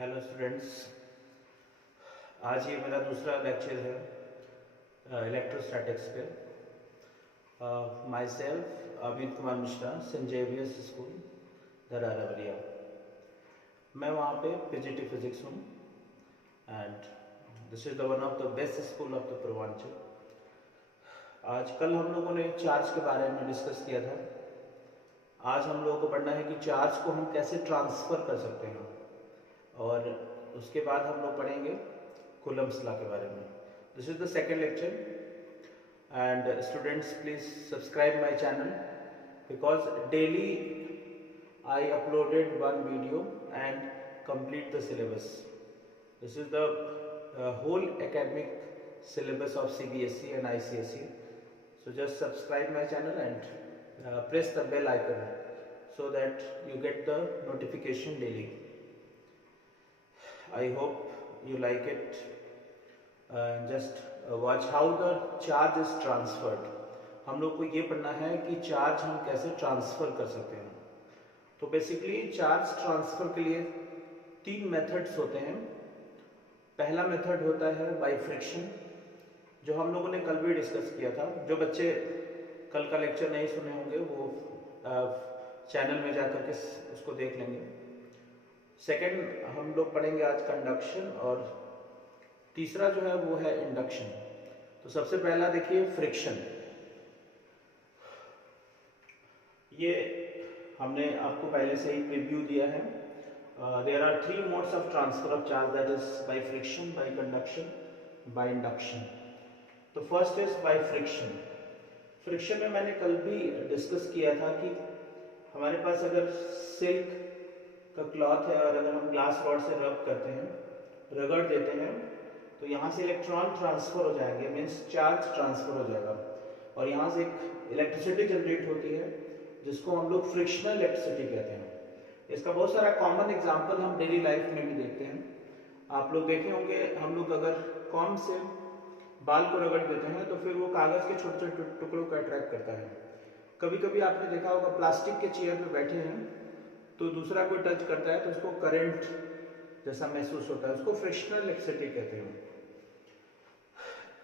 Hello students, आज ये मेरा दूसरा लेक्चर है इलेक्ट्रोस्टैटिक्स पे। Myself Amit Kumar Mishra, Saint Xavier's school Dharara Ballia. मैं वहाँ पे पीजीटी फिजिक्स हूँ and this is the one of the best school of the Purvanchal. आज कल हम लोगों ने चार्ज के बारे में डिस्कस किया था। आज हम लोगों को पढ़ना है कि चार्ज को हम कैसे ट्रांसफ़र कर सकते हैं, और उसके बाद हम लोग पढ़ेंगे कूलम्ब्स लॉ के बारे में। This is the second lecture and students please subscribe my channel because daily I uploaded one video and complete the syllabus. This is the whole academic syllabus of CBSE and ICSE. So just subscribe my channel and press the bell icon so that you get the notification daily. I hope you like it. Just watch how the charge is transferred. हम लोग को ये पढ़ना है कि charge हम कैसे transfer कर सकते हैं। तो बेसिकली चार्ज ट्रांसफ़र के लिए तीन मेथड्स होते हैं। पहला मेथड होता है बाय फ्रिक्शन, जो हम लोगों ने कल भी डिस्कस किया था। जो बच्चे कल का लेक्चर नहीं सुने होंगे वो चैनल में जाकर के उसको देख लेंगे। सेकंड हम लोग पढ़ेंगे आज कंडक्शन, और तीसरा जो है वो है इंडक्शन। तो सबसे पहला देखिए फ्रिक्शन। ये हमने आपको पहले से ही प्रीव्यू दिया है। There are three modes of transfer of charge, that is by friction, by conduction, by induction. तो first is by friction. Friction में मैंने कल भी डिस्कस किया था कि हमारे पास अगर सिल्क का क्लॉथ है और अगर हम ग्लास रॉड से रब करते हैं, रगड़ देते हैं, तो यहाँ से इलेक्ट्रॉन ट्रांसफर हो जाएंगे, मीन्स चार्ज ट्रांसफर हो जाएगा, और यहाँ से एक इलेक्ट्रिसिटी जनरेट होती है जिसको हम लोग फ्रिक्शनल इलेक्ट्रिसिटी कहते हैं। इसका बहुत सारा कॉमन एग्जाम्पल हम डेली लाइफ में भी देखते हैं। आप लोग देखे होंगे, हम लोग अगर कॉम से बाल को रगड़ देते हैं तो फिर वो कागज़ के छोटे छोटे टुकड़ों को अट्रैक्ट करता है। कभी कभी आपने देखा होगा प्लास्टिक के चेयर पे बैठे हैं तो दूसरा कोई टच करता है तो उसको करंट जैसा महसूस होता है, उसको फ्रिक्शनल इलेक्ट्रिसिटी कहते हैं।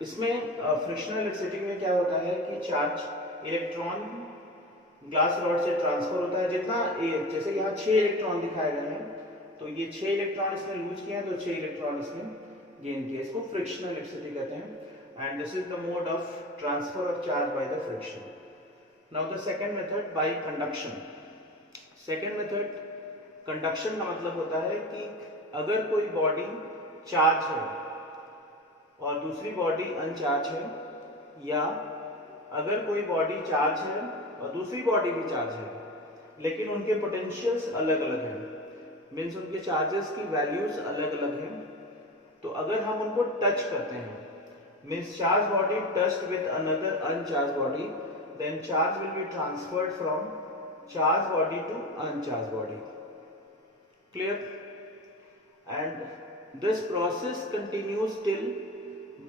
इसमें फ्रिक्शनल इलेक्ट्रिसिटी में क्या होता है कि चार्ज इलेक्ट्रॉन ग्लास रॉड से ट्रांसफर होता है। जितना जैसे यहाँ 6 इलेक्ट्रॉन दिखाए गए हैं, तो ये 6 इलेक्ट्रॉन इसने लूज किए हैं तो 6 इलेक्ट्रॉन इसने गेन किए। इसको फ्रिक्शनल इलेक्ट्रिसिटी कहते हैं and this is the mode of transfer of charge by the friction. Now the second method by conduction. Second method conduction का मतलब होता है कि अगर कोई बॉडी चार्ज है और दूसरी बॉडी अनचार्ज है, या अगर कोई बॉडी चार्ज है और दूसरी बॉडी भी चार्ज है लेकिन उनके पोटेंशियल्स अलग अलग हैं, मीन्स उनके चार्जेस की वैल्यूज अलग अलग हैं, तो अगर हम उनको टच करते हैं, means charge body touched with another uncharged body, then charge will be transferred from charged body to uncharged body. Clear? And this process continues till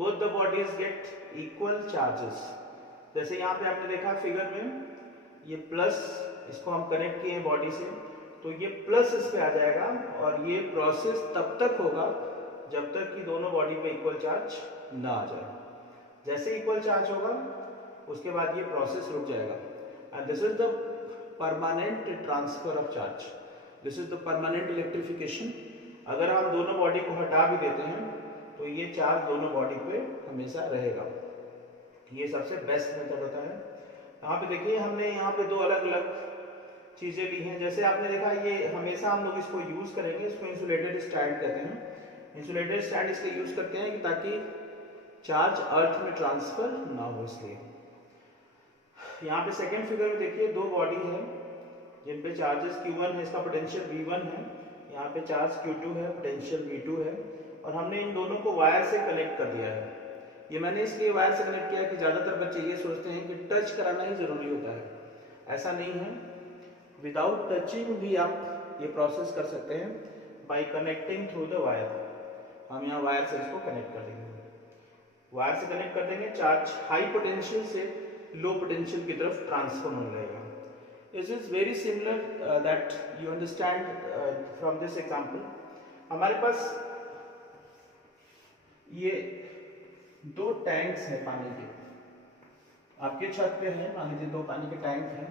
both the bodies get equal charges. जैसे यहाँ पे आपने देखा figure में, ये plus, इसको हम connect किए हैं बॉडी से, तो ये प्लस इस पे आ जाएगा, और ये प्रोसेस तब तक होगा जब तक कि दोनों बॉडी पे इक्वल चार्ज ना आ जाए। जैसे इक्वल चार्ज होगा उसके बाद ये प्रोसेस रुक जाएगा। And this is the permanent transfer of charge, this is the permanent electrification. अगर हम दोनों बॉडी को हटा भी देते हैं तो ये चार्ज दोनों बॉडी पे हमेशा रहेगा। ये सबसे बेस्ट मेथड होता है। यहाँ पे देखिए हमने यहाँ पे दो अलग अलग चीज़ें ली हैं। जैसे आपने देखा, ये हमेशा हम लोग इसको यूज़ करेंगे, इसको इंसुलेटेड स्टैंड कहते हैं। इंसुलेटेड स्टैंड इसलिए यूज़ करते हैं कि ताकि चार्ज अर्थ में ट्रांसफर ना हो, इसलिए। यहाँ पे सेकेंड फिगर में देखिए दो बॉडी है जिन पे चार्जेस Q1 है, इसका पोटेंशियल V1 है, यहाँ पे चार्ज Q2 है, पोटेंशियल V2 है, और हमने इन दोनों को वायर से कनेक्ट कर दिया है। ये मैंने इसलिए वायर से कनेक्ट किया कि ज़्यादातर बच्चे ये सोचते हैं कि टच कराना ही ज़रूरी होता है। ऐसा नहीं है, विदाउट टचिंग भी आप ये प्रोसेस कर सकते हैं by connecting through the wire. हम यहाँ वायर से इसको कनेक्ट कर देंगे, वायर से कनेक्ट कर देंगे, चार्ज हाई पोटेंशियल से लो पोटेंशियल की तरफ ट्रांसफर होने लगेगा। It is very similar that you understand from this example. हमारे पास ये दो टैंक्स हैं पानी के, आपके छत पे है, मान लीजिए दो पानी के टैंक हैं।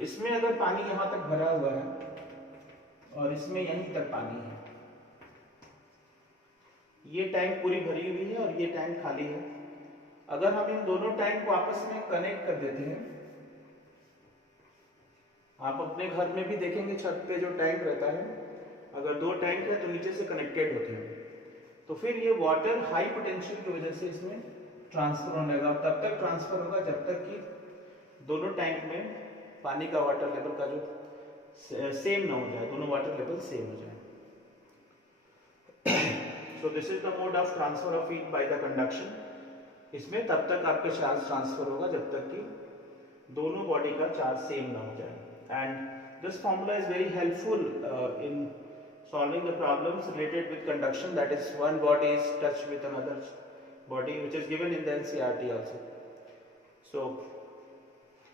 इसमें अगर पानी यहां तक भरा हुआ है और इसमें यहीं तक पानी है, ये टैंक पूरी भरी हुई है और ये टैंक खाली है। अगर हम इन दोनों टैंक को आपस में कनेक्ट कर देते हैं, आप अपने घर में भी देखेंगे छत पे जो टैंक रहता है, अगर दो टैंक है तो नीचे से कनेक्टेड होते हैं, तो फिर ये वाटर हाई पोटेंशियल की वजह से इसमें ट्रांसफर होने लगा। तब तक ट्रांसफर होगा जब तक कि दोनों टैंक में पानी का वाटर लेवल का जो सेम ना हो जाए, दोनों वाटर लेवल सेम हो जाए। So this is the mode of transfer of heat by the conduction. इसमें तब तक आपका चार्ज ट्रांसफर होगा जब तक कि दोनों बॉडी का चार्ज सेम ना हो जाए। And this formula is very helpful in solving the problems related with conduction, that is one body is touched with another body, which is given in the NCERT also. So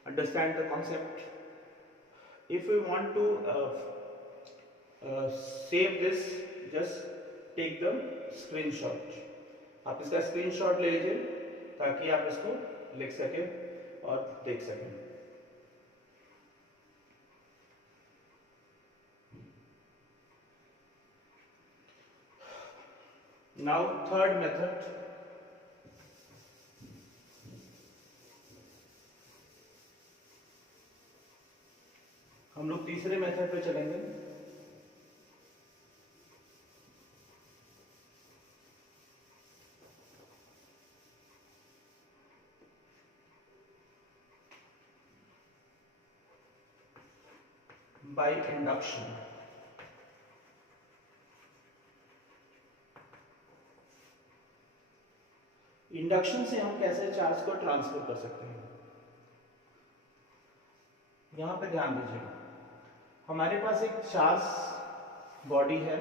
understand the concept. If we want to save this, just take the screenshot. आप इसका screenshot ले लीजिए ताकि आप इसको लिख सकें और देख सकें। Now third method, हम लोग तीसरे मेथड पे चलेंगे। by induction। इंडक्शन से हम कैसे चार्ज को ट्रांसफर कर सकते हैं, यहां पे ध्यान दीजिए। हमारे पास एक चार्ज बॉडी है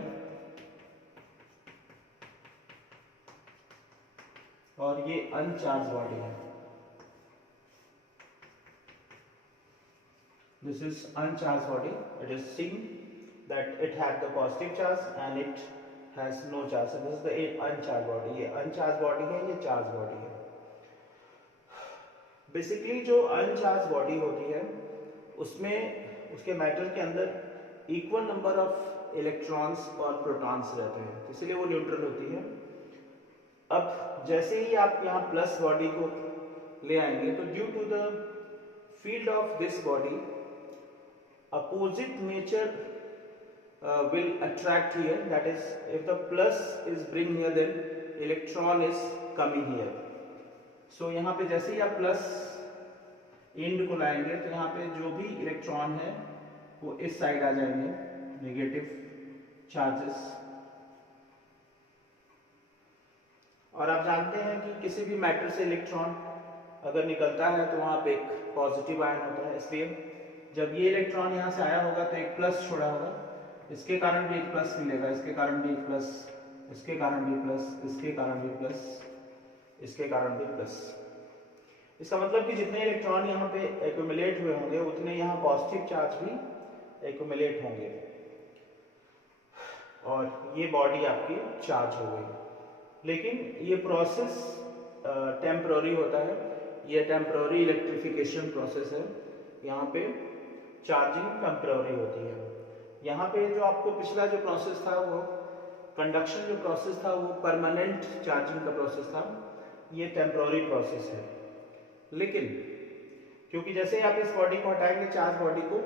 और ये अनचार्ज बॉडी है। This is uncharged body. It is seen that it had the positive charge and it has no charge. So this is the uncharged body. ये uncharged body है, ये charged body है। Basically जो uncharged body होती है उसमें उसके matter के अंदर इक्वल नंबर ऑफ इलेक्ट्रॉन्स और प्रोटॉन्स रहते हैं, इसलिए वो न्यूट्रल होती है। अब जैसे ही आप यहाँ प्लस बॉडी को ले आएंगे तो due to the field of this body opposite nature will attract here, that is if the plus is bring here then electron is coming here। so यहाँ पे जैसे ही आप प्लस एंड को लाएंगे तो यहाँ पे जो भी इलेक्ट्रॉन है वो इस साइड आ जाएंगे, नेगेटिव चार्जेस। और आप जानते हैं कि किसी भी मैटर से इलेक्ट्रॉन अगर निकलता है तो वहां पे एक पॉजिटिव आयन होता है, इसलिए जब ये इलेक्ट्रॉन यहाँ से आया होगा तो एक प्लस छोड़ा होगा, इसके कारण भी एक प्लस मिलेगा, इसके कारण भी एक प्लस, इसके कारण भी प्लस, इसके कारण भी प्लस, इसके कारण भी प्लस। इसका मतलब कि जितने इलेक्ट्रॉन यहाँ पे एक्यूमुलेट हुए होंगे उतने यहाँ पॉजिटिव चार्ज भी एक्यूमुलेट होंगे और ये बॉडी आपकी चार्ज हो गई। लेकिन ये प्रोसेस टेम्पररी होता है, ये टेम्पररी इलेक्ट्रिफिकेशन प्रोसेस है। यहाँ पे चार्जिंग टेम्पररी होती है। यहाँ पे जो आपको पिछला जो प्रोसेस था वो कंडक्शन जो प्रोसेस था वो परमानेंट चार्जिंग का प्रोसेस था, ये टेम्पररी प्रोसेस है। लेकिन क्योंकि जैसे आप इस बॉडी को हटाएंगे चार्ज बॉडी को,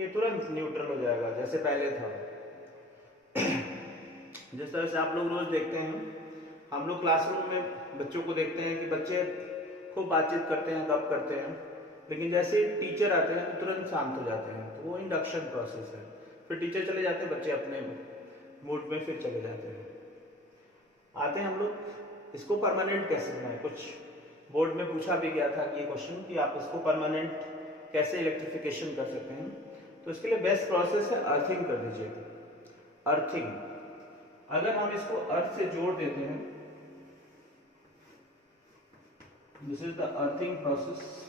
ये तुरंत न्यूट्रल हो जाएगा जैसे पहले था। जिस तरह से आप लोग रोज देखते हैं, हम लोग क्लासरूम में बच्चों को देखते हैं कि बच्चे खूब बातचीत करते हैं, गप करते हैं, लेकिन जैसे टीचर आते हैं तो तुरंत शांत हो जाते हैं, तो वो इंडक्शन प्रोसेस है। फिर टीचर चले जाते हैं, बच्चे अपने मूड में फिर चले जाते हैं। आते हैं हम लोग इसको परमानेंट कैसे बनाएं। कुछ बोर्ड में पूछा भी गया था कि ये क्वेश्चन कि आप इसको परमानेंट कैसे इलेक्ट्रिफिकेशन कर सकते हैं, तो इसके लिए बेस्ट प्रोसेस है अर्थिंग कर दीजिए। अर्थिंग, अगर हम इसको अर्थ से जोड़ देते हैं, this is the earthing process.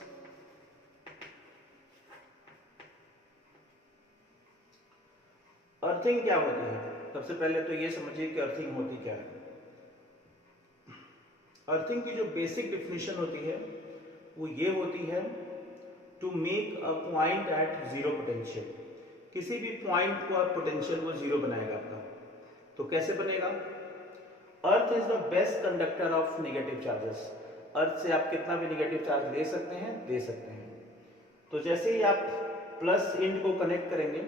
Earthing क्या होती है? सबसे पहले तो ये समझिए कि अर्थिंग होती क्या है। अर्थिंग की जो बेसिक डिफिनेशन होती है वो ये होती है, to make a point at zero potential. किसी भी पॉइंट का पोटेंशियल वो जीरो बनाएगा आपका। तो कैसे बनेगा? Earth is the best conductor of negative charges. Earth से आप कितना भी नेगेटिव चार्ज ले सकते हैं, दे सकते हैं। तो जैसे ही आप प्लस एंड को कनेक्ट करेंगे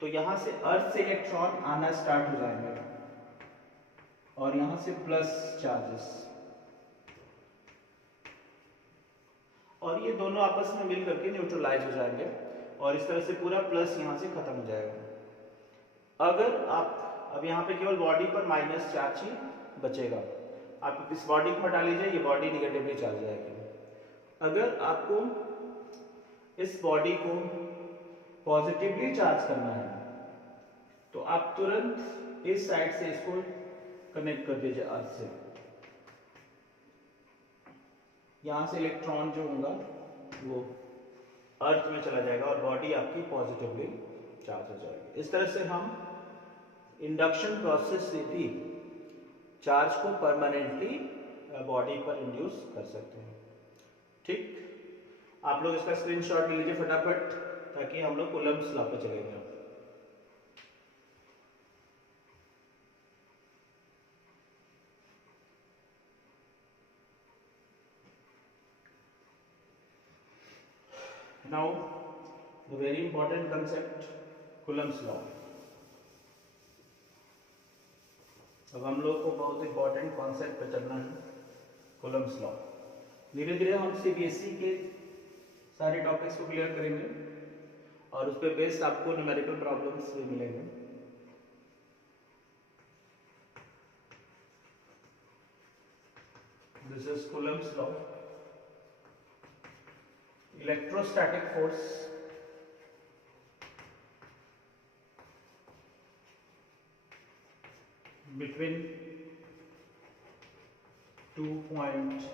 तो यहां से अर्थ से इलेक्ट्रॉन आना स्टार्ट हो जाएंगे और यहां से प्लस चार्जेस, और ये दोनों आपस में मिल करके न्यूट्रलाइज हो जाएंगे और इस तरह से पूरा प्लस यहां से खत्म हो जाएगा। अगर आप अब यहाँ पे केवल बॉडी पर माइनस चार्ज ही बचेगा। आप इस बॉडी को हटा लीजिए, ये बॉडी निगेटिवली चार्ज जाएगी। अगर आपको इस बॉडी को पॉजिटिवली चार्ज करना है तो आप तुरंत इस साइड से इसको कनेक्ट कर दीजिए अर्थ से। यहां से इलेक्ट्रॉन जो होगा वो अर्थ में चला जाएगा और बॉडी आपकी पॉजिटिवली चार्ज हो जाएगी। इस तरह से हम इंडक्शन प्रोसेस से भी चार्ज को परमानेंटली बॉडी पर इंड्यूस कर सकते हैं। ठीक, आप लोग इसका स्क्रीनशॉट ले लीजिए फटाफट ताकि हम लोग कूलम्ब्स लॉ पे चले जाएं। Now the very important concept, Coulomb's law। अब हम लोग को बहुत इंपॉर्टेंट कॉन्सेप्ट पे चलना है, Coulomb's law। धीरे धीरे हम सीबीएसई के सारे टॉपिक्स को क्लियर करेंगे और उस पर बेस्ड आपको न्यूमेरिकल प्रॉब्लम्स भी मिलेंगे। This is Coulomb's law। Electrostatic force between 2 point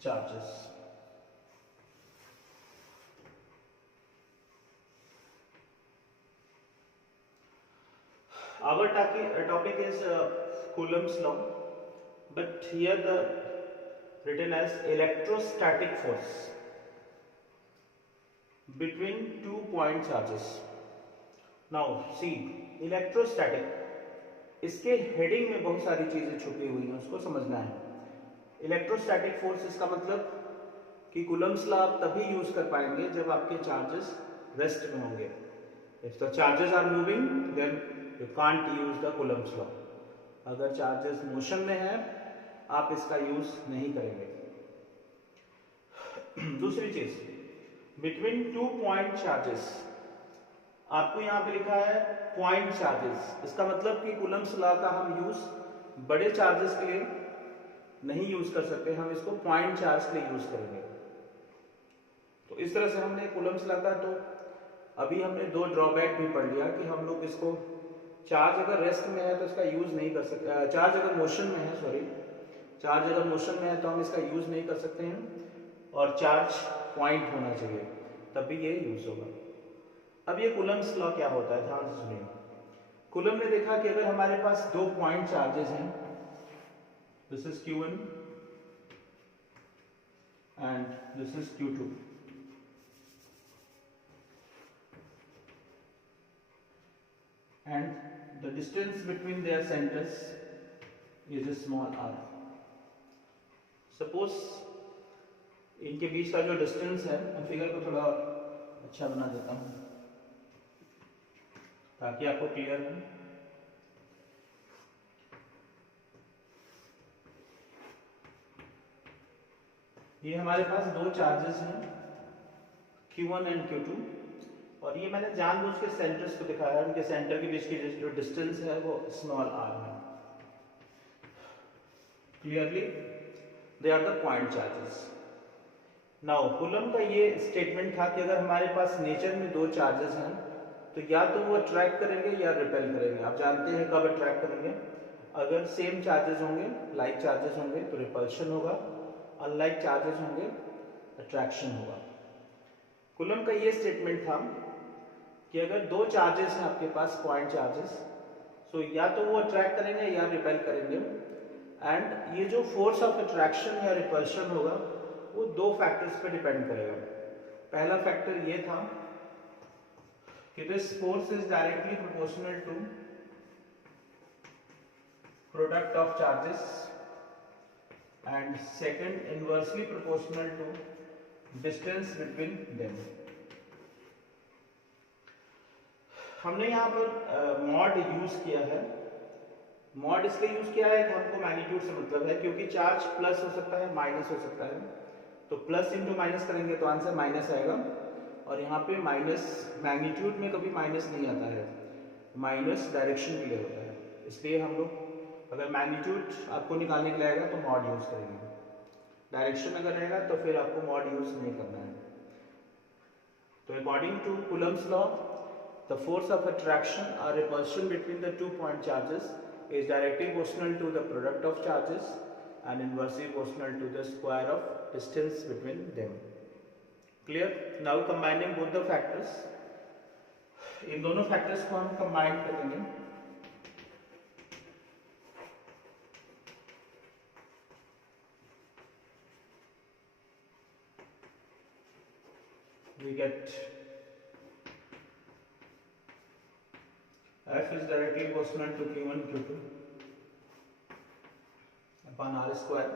charges। Our topic is Coulomb's law, but here the written as electrostatic force between 2 point charges। Now see, electrostatic, इसके heading में बहुत सारी चीजें छुपी हुई हैं, उसको समझना है। इलेक्ट्रोस्टैटिक फोर्स, इसका मतलब कि कूलम्ब्स लॉ आप तभी यूज कर पाएंगे जब आपके चार्जेस रेस्ट में होंगे। If the charges are moving then you can't use the Coulomb's law. अगर चार्जेस मोशन में है आप इसका यूज नहीं करेंगे। दूसरी चीज, बिटवीन 2 पॉइंट चार्जेस, आपको यहाँ पे लिखा है पॉइंट चार्जेस। इसका मतलब कि कूलम्ब्स लॉ का हम यूज बड़े चार्जेस के लिए नहीं यूज कर सकते, हम इसको पॉइंट चार्ज के लिए यूज करेंगे। तो इस तरह से हमने कूलम्ब्स लॉ का, तो अभी हमने 2 ड्रॉबैक भी पढ़ लिया कि हम लोग इसको चार्ज अगर रेस्ट में है तो इसका यूज नहीं कर सकते, चार्ज अगर मोशन में है, सॉरी, चार्ज अगर मोशन में है तो हम इसका यूज नहीं कर सकते हैं, और चार्ज पॉइंट होना चाहिए तभी ये यूज होगा। अब ये कूलम्ब्स लॉ क्या होता है, ध्यान से सुनिए। कूलम ने देखा कि अगर हमारे पास 2 पॉइंट चार्जेस हैं, this is Q1 and this is Q2, and the distance between their centers is a small r। Suppose इनके बीच का जो डिस्टेंस है, मैं फिगर को थोड़ा अच्छा बना देता हूं ताकि आपको क्लियर हो। ये हमारे पास 2 चार्जेस हैं, Q1 एंड Q2, और ये मैंने जानबूझ के सेंटर्स को दिखाया है। उनके सेंटर के बीच की जो डिस्टेंस है वो स्मॉल r है। Clearly they are the point charges. Now Coulomb का ये स्टेटमेंट था कि अगर हमारे पास नेचर में 2 चार्जेस हैं तो या तो वो अट्रैक्ट करेंगे या रिपेल करेंगे। आप जानते हैं कब अट्रैक्ट करेंगे, अगर सेम चार्जेस होंगे, लाइक चार्जेस होंगे तो रिपल्शन होगा, अनलाइक चार्जेस होंगे अट्रैक्शन होगा। कूलम का ये स्टेटमेंट था कि अगर दो चार्जेस हैं आपके पास पॉइंट चार्जेस, सो या तो वो अट्रैक्ट करेंगे या रिपेल करेंगे, एंड ये जो फोर्स ऑफ अट्रैक्शन या रिपल्शन होगा वो दो फैक्टर्स पे डिपेंड करेगा। पहला फैक्टर ये था कि this force is directly proportional to product of charges, and second inversely proportional to distance between them. हमने यहाँ पर मॉड यूज किया है। मॉड इसलिए यूज किया है कि हमको मैग्नीट्यूड से मतलब है, क्योंकि चार्ज प्लस हो सकता है माइनस हो सकता है, तो प्लस इंटू माइनस करेंगे तो आंसर माइनस आएगा, और यहाँ पे माइनस मैग्नीट्यूड में कभी माइनस नहीं आता है, माइनस डायरेक्शन के लिए होता है। इसलिए हम लोग अगर मैग्नीट्यूड आपको निकालने के लिए आएगा तो मॉड यूज करेंगे, डायरेक्शन अगर रहेगा तो फिर आपको मॉड यूज नहीं करना है। तो according to Coulomb's law, the force of attraction or repulsion between the 2 point charges is directly proportional to the product of charges and inversely proportional to the square of distance between them. Clear? Now combining both the factors, इन दोनों factors को हम combine करेंगे। We get F is directly proportional to Q1 Q2 upon R square।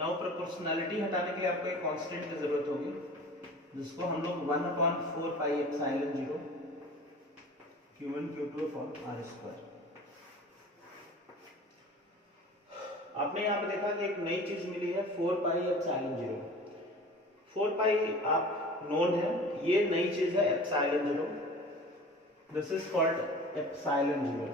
Now proportionality हटाने के लिए आपको एक constant की जरूरत होगी, जिसको हम लोग 1/4 pi epsilon 0 Q1 Q2 upon R square। आपने यहाँ पे देखा कि एक नई चीज मिली है 4 पाई एप्सिलॉन 0। 4 पाई आप नोन है, ये नई चीज है epsilon 0। This is called epsilon 0।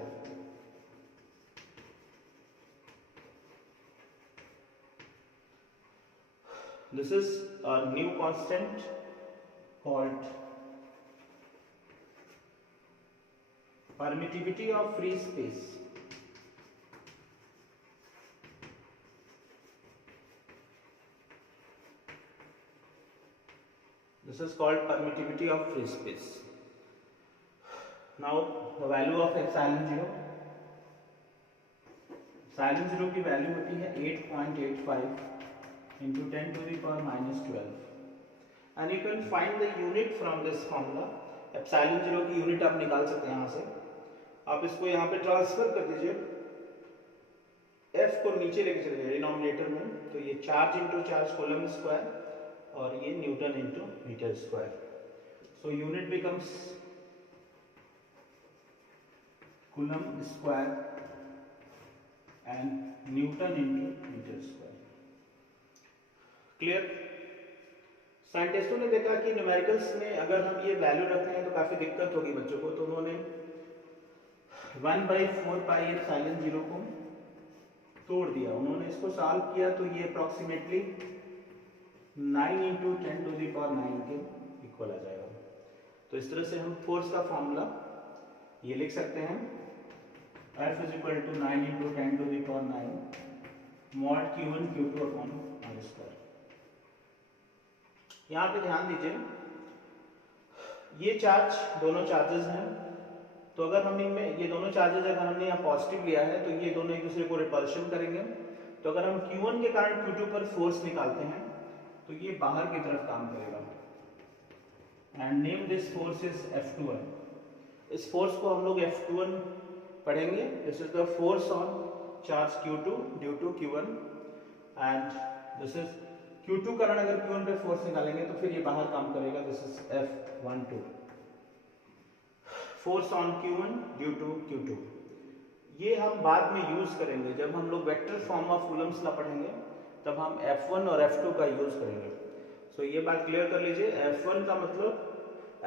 This is a new constant called permittivity of free space। This is called permittivity of free space। Now the value of epsilon 0, epsilon 0 की value होती है 8.85 into 10 to the power minus 12, and you can find the unit from this formula। epsilon 0 की unit आप निकाल सकते हैं यहाँ से। आप इसको यहाँ पे ट्रांसफर कर दीजिए, f को नीचे लेके चले जाइए डिनोमिनेटर में, तो ये charge into charge coulomb square और ये newton into metre square. So unit becomes coulomb square and newton into metre square. Clear? साइंटिस्टों ने देखा कि न्यूमेरिकल्स में अगर हम ये वैल्यू रखते हैं तो काफी दिक्कत होगी बच्चों को, तो उन्होंने 1/4 पाई एप्सिलॉन 0 को तोड़ दिया। उन्होंने इसको सॉल्व किया तो ये approximately 9 into 10 to the power 9 के इक्वल आ जाएगा। तो इस तरह से हम फोर्स का फॉर्मूला ये लिख सकते हैं, F is equal to 9 into 10 to the power 9 mod Q1 Q2 upon R square। यहाँ पे ध्यान दीजिए, ये चार्ज दोनों चार्जेस हैं, तो अगर हम इनमें ये दोनों चार्जेस अगर हमने यहाँ पॉजिटिव लिया है तो ये दोनों एक दूसरे को रिपल्शन करेंगे। तो अगर हम Q1 के कारण Q2 पर फोर्स निकालते हैं तो ये बाहर की तरफ काम करेगा, and name this force is F21। इस फोर्स को हम लोग F21 पढ़ेंगे। This is the force on charge Q2 due to Q1, and this is Q2 कारण अगर Q1 पे फोर्स निकालेंगे तो फिर ये बाहर काम करेगा। This is F12 force on Q1 due to Q2। ये हम बाद में यूज करेंगे, जब हम लोग vector form of Coulomb's law पढ़ेंगे तब हम F1 और F2 का यूज करेंगे। सो ये बात क्लियर कर लीजिए, F1 का मतलब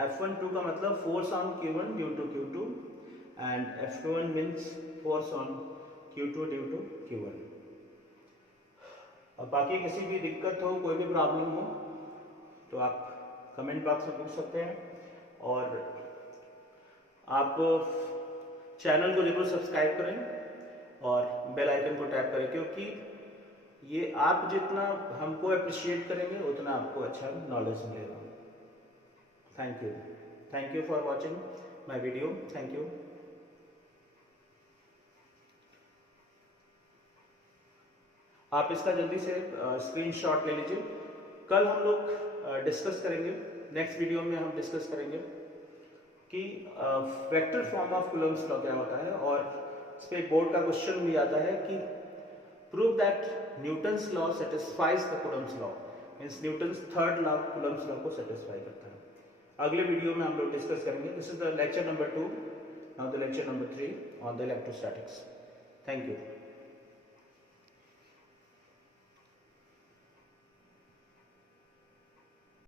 F12 का मतलब force on Q1 due to Q2 and F21 means force on Q2 due to Q1। अब बाकी किसी भी दिक्कत हो, कोई भी प्रॉब्लम हो तो आप कमेंट बॉक्स में पूछ सकते हैं, और आप चैनल को जरूर सब्सक्राइब करें और बेल आइकन को टैप करें, क्योंकि ये आप जितना हमको अप्रिशिएट करेंगे उतना आपको अच्छा नॉलेज मिलेगा। Thank you. Thank you for watching my video, thank you. आप इसका जल्दी से स्क्रीनशॉट ले लीजिए। कल हम लोग डिस्कस करेंगे, नेक्स्ट वीडियो में हम डिस्कस करेंगे कि vector form of Coulomb's law क्या होता है, और इस पे बोर्ड का क्वेश्चन भी आता है कि prove that Newton's law satisfies the Coulomb's law, means Newton's third law Coulomb's law को सेटिस्फाई करता है। अगले वीडियो में हम लोग डिस्कस करेंगे। This is the lecture number 2, now the lecture number 3 on the electrostatics. Thank you.